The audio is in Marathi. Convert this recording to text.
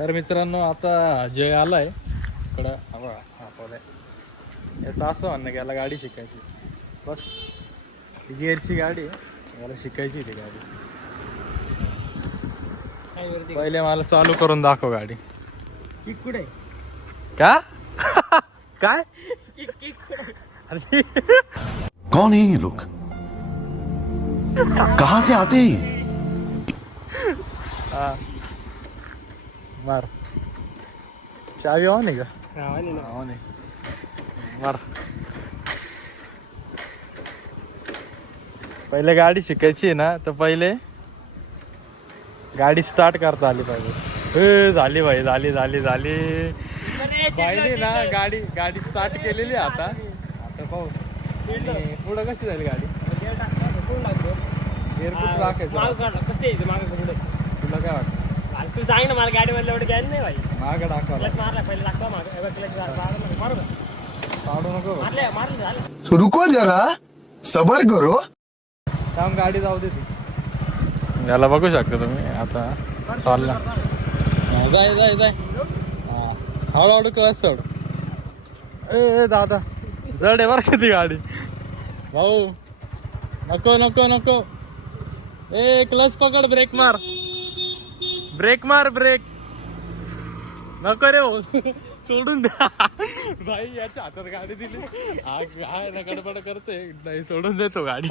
तर मित्रांनो आता जय आलाय इकडं याचं असं म्हणणं याला गाडी शिकायची बस. गिअरची गाडी आहे, याला शिकायची ती गाडी. पहिले मला चालू करून दाखव गाडी. किक कुठे का काय कौन है ये लोग, कहां से आते हैं? हा मार. चावी ऑन आहे का? ऑन आहे. मार. पहिले गाडी शिकायची आहे ना, तर पहिले गाडी स्टार्ट करता आली पाहिजे. झाली भाई, झाली झाली झाली बाईने ना गाडी स्टार्ट केलेली आहे आता. आता पाहू पुढं कशी झाली गाडी. गेअर कुठं टाकायचं तुला काय वाटतं? तू सांग ना, मला गाडी मध्ये एवढं ज्ञान नाही भाई. मागं टाकावं मारला पहिले लागतो मागं. काढू नको. मारले झालं. तो रुको जरा, सबर करो. थांब गाडी जाऊ दे ती. याला बघू शकता तुम्ही आता चालला. जाय जाय जाय. हा हळूहळू क्लास सोड. ए दादा जड आहे बरं का ती गाडी. भाऊ नको नको नको. ए क्लच पकड, ब्रेक मार. ब्रेक मार ब्रेक. नको रे भाऊ सोडून द्या. भाई याच्या हातात गाडी दिली. हा गडबड करतोय. नाही सोडून देतो गाडी.